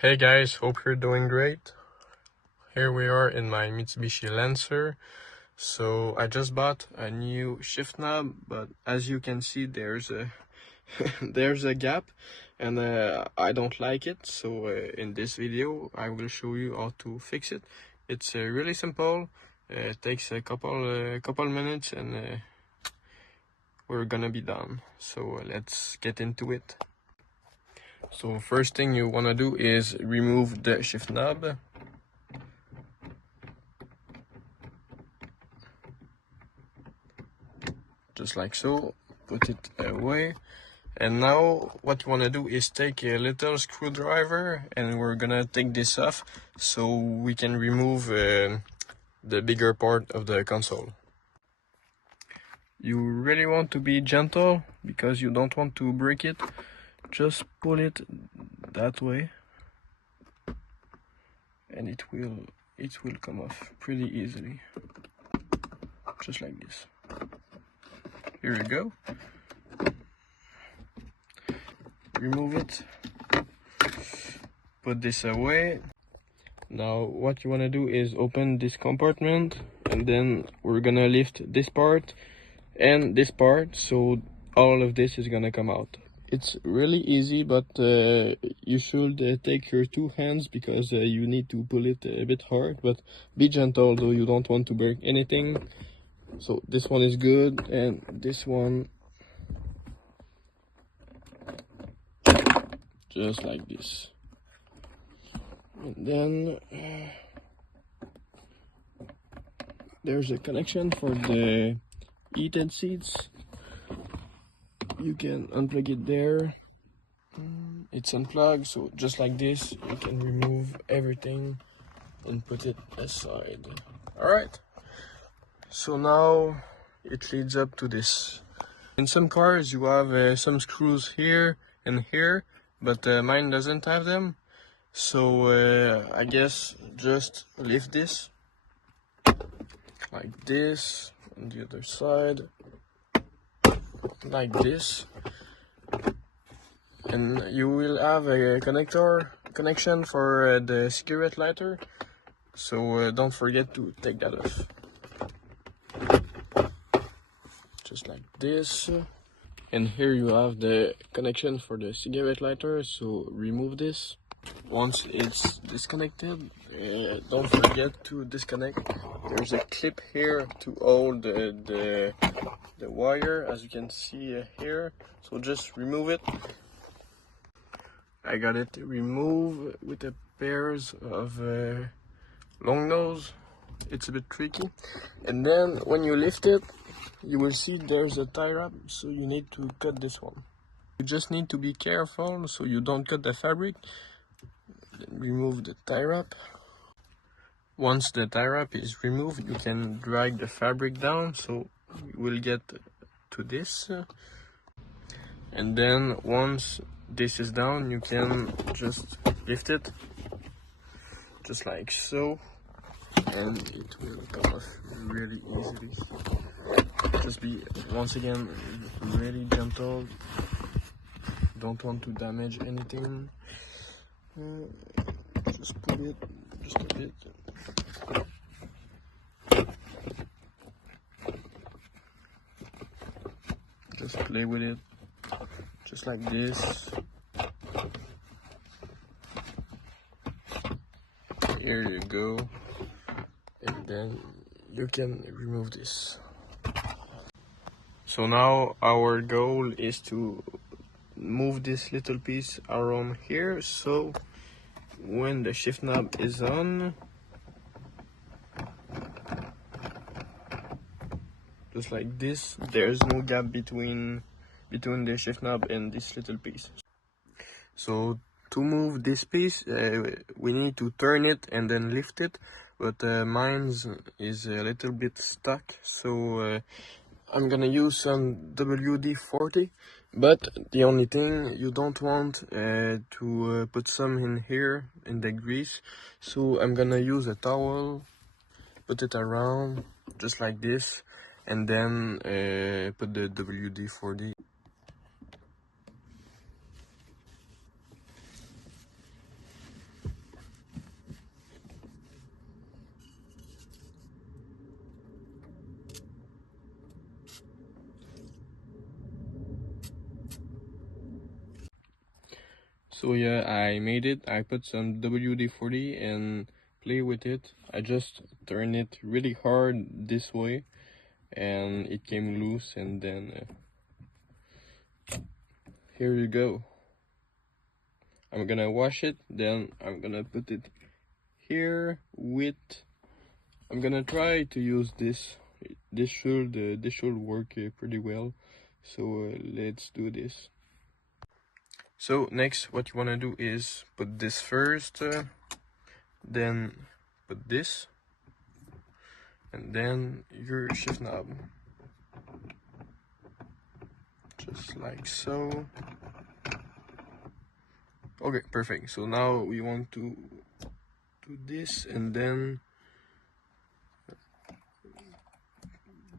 Hey guys, hope you're doing great. Here we are in my Mitsubishi Lancer. So I just bought a new shift knob, but as you can see there's a there's a gap, and I don't like it. So in this video I will show you how to fix it. It's really simple. It takes a couple minutes, and we're gonna be done. So let's get into it. So first thing you want to do is remove the shift knob. Just like so. Put it away. And now what you want to do is take a little screwdriver, and we're gonna take this off so we can remove the bigger part of the console. You really want to be gentle because you don't want to break it. Just pull it that way, and it will come off pretty easily, just like this. Here we go. Remove it, put this away. Now what you want to do is open this compartment, and then we're gonna lift this part and this part, so all of this is gonna come out. It's really easy, but you should take your two hands because you need to pull it a bit hard, but be gentle though, you don't want to break anything. So this one is good, and this one just like this. And then there's a connection for the heated seats. You can unplug it there. It's unplugged, so just like this you can remove everything and put it aside. Alright, so now it leads up to this. In some cars you have some screws here and here, but mine doesn't have them. So I guess just lift this like this, on the other side like this, and you will have a connection for the cigarette lighter. So don't forget to take that off. Just like this. And here you have the connection for the cigarette lighter, so remove this. Once it's disconnected, don't forget to disconnect. There's a clip here to hold the wire, as you can see here, so just remove it. I got it removed with a pairs of long nose. It's a bit tricky. And then when you lift it, you will see there's a tie wrap, so you need to cut this one. You just need to be careful so you don't cut the fabric. Then remove the tie wrap. Once the tie wrap is removed, you can drag the fabric down, so you will get to this. And then once this is down, you can just lift it, just like so, and it will come off really easily. Just be, once again, really gentle. Don't want to damage anything. Just pull it just a bit. Just play with it, just like this. Here you go. And then you can remove this. So now our goal is to move this little piece around here, so when the shift knob is on, just like this, there's no gap between the shift knob and this little piece. So to move this piece, we need to turn it and then lift it, but mine's is a little bit stuck, so I'm gonna use some WD-40, but the only thing, you don't want to put some in here in the grease, so I'm gonna use a towel, put it around just like this, and then put the WD-40. So yeah, I made it. I put some WD-40 and play with it. I just turned it really hard this way and it came loose, and then here you go. I'm gonna wash it, then I'm gonna put it here with, I'm gonna try to use this. This should work pretty well. So let's do this. So next, what you wanna do is put this first, then put this, and then your shift knob, just like so. Okay, perfect. So now we want to do this and then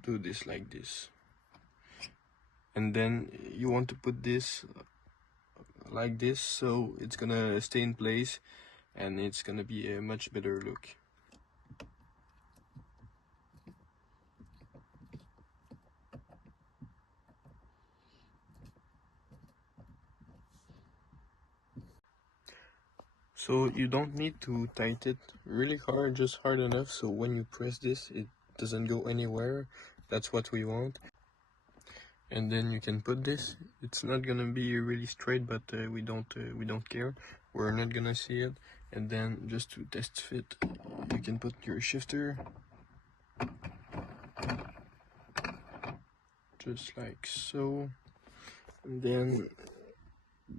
do this like this, and then you want to put this like this, so it's gonna stay in place and it's gonna be a much better look. So you don't need to tighten it really hard, just hard enough so when you press this it doesn't go anywhere. That's what we want. And then you can put this. It's not gonna be really straight, but we don't care. We're not gonna see it. And then just to test fit, you can put your shifter just like so, and then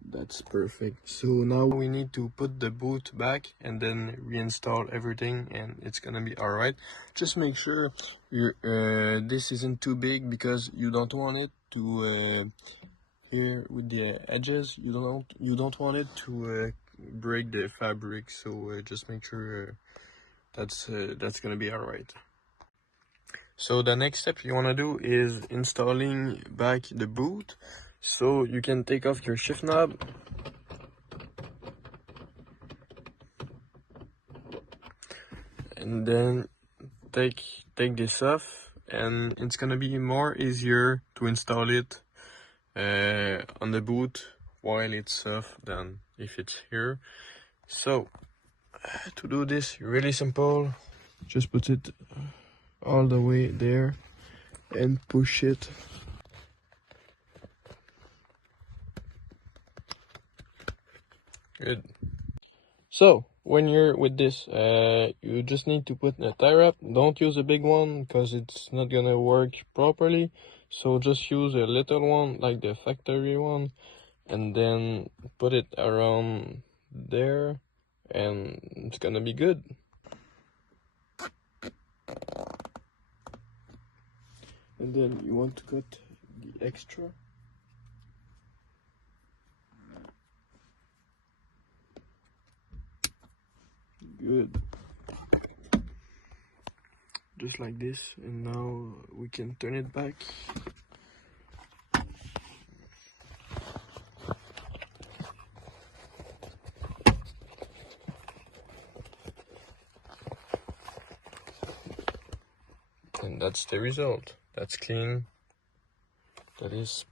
that's perfect. So now we need to put the boot back and then reinstall everything, and it's gonna be all right. Just make sure your this isn't too big, because you don't want it to here with the edges, you don't want it to break the fabric. So just make sure that's gonna be all right. So the next step you want to do is installing back the boot. So you can take off your shift knob, and then take this off, and it's gonna be more easier to install it on the boot while it's off than if it's here. So to do this, really simple, just put it all the way there and push it. Good. So when you're with this, you just need to put a tie wrap. Don't use a big one because it's not gonna work properly. So just use a little one like the factory one, and then put it around there, and it's gonna be good. And then you want to cut the extra. Good. Just like this, and now we can turn it back. And that's the result. That's clean. That is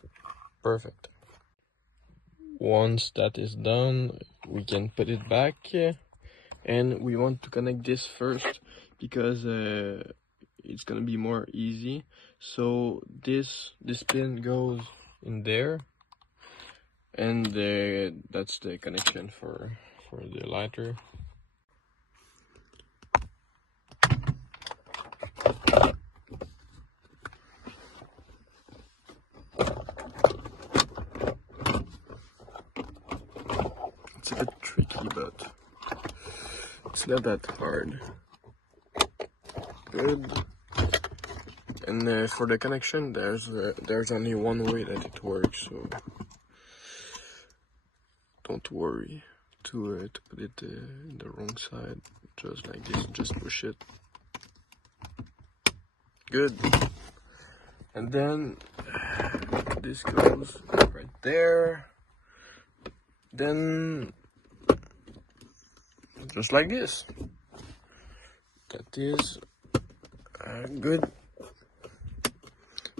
perfect. Once that is done, we can put it back, and we want to connect this first because it's gonna be more easy. So this pin goes in there, and that's the connection for the lighter. It's a bit tricky, but it's not that hard. Good. And for the connection, there's only one way that it works, so don't worry to put it in the wrong side. Just like this, just push it. Good. And then this goes right there. Then just like this. That is good.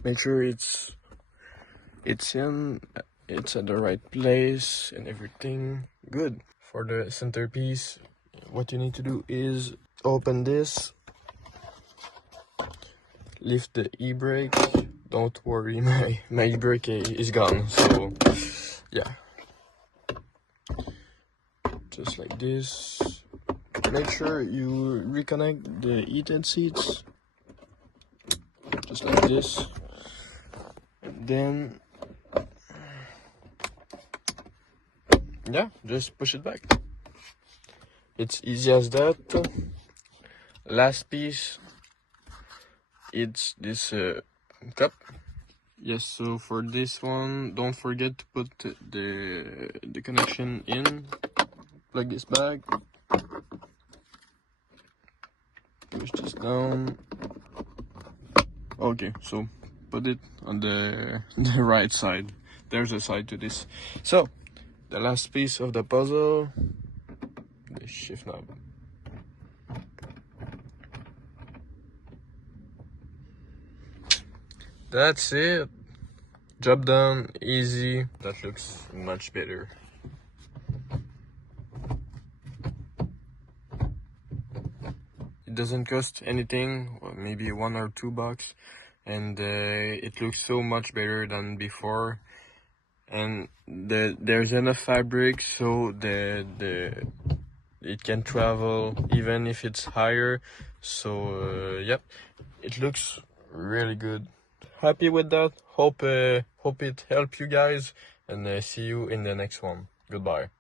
Make sure it's at the right place and everything. good. For the centerpiece, what you need to do is open this, lift the e-brake. Don't worry, my e-brake is gone, so yeah. Just like this. Make sure you reconnect the heated seats. Just like this. And then, yeah, just push it back. It's easy as that. Last piece, it's this cup. Yes, so for this one, don't forget to put the connection in. Plug this back. Push this down. Okay, so put it on the right side. There's a side to this. So the last piece of the puzzle, the shift knob. That's it. Job done, easy. That looks much better. It doesn't cost anything, maybe $1 or $2, and it looks so much better than before. And there's enough fabric so it can travel even if it's higher. So yep, it looks really good. Happy with that. Hope it helped you guys, and see you in the next one. Goodbye.